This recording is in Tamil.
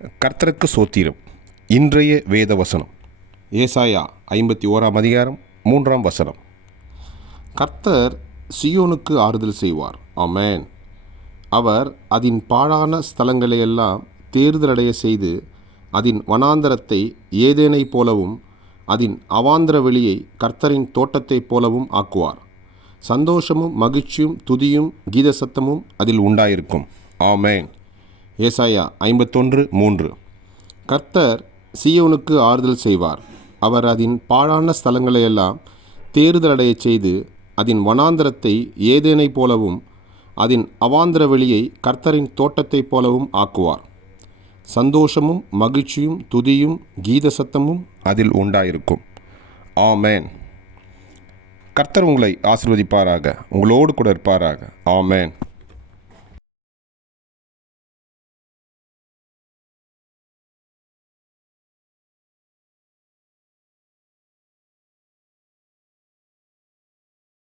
கர்த்தருக்கு சோத்திரம். இன்றைய வேத வசனம் ஏசாயா ஐம்பத்தி ஓராம் அதிகாரம் மூன்றாம் வசனம். கர்த்தர் சியோனுக்கு ஆறுதல் செய்வார். ஆமேன். அவர் அதன் பாழான ஸ்தலங்களையெல்லாம் தேர்தலடைய செய்து அதன் வனாந்தரத்தை ஏதேனைப் போலவும் அதன் அவாந்தர வெளியை கர்த்தரின் தோட்டத்தைப் போலவும் ஆக்குவார். சந்தோஷமும் மகிழ்ச்சியும் துதியும் கீத சத்தமும் அதில் உண்டாயிருக்கும். ஆமேன். ஏசாயா ஐம்பத்தொன்று மூன்று. கர்த்தர் சியோனுக்கு ஆறுதல் செய்வார். அவர் அதன் பாழான ஸ்தலங்களையெல்லாம் தேறுதலடையச் செய்து அதன் வனாந்திரத்தை ஏதேனைப் போலவும் அதன் அவாந்திர வெளியை கர்த்தரின் தோட்டத்தைப் போலவும் ஆக்குவார். சந்தோஷமும் மகிழ்ச்சியும் துதியும் கீத சத்தமும் அதில் உண்டாயிருக்கும். ஆமேன். கர்த்தர் உங்களை ஆசிர்வதிப்பாராக. உங்களோடு கூட இருப்பாராக. ஆமேன்.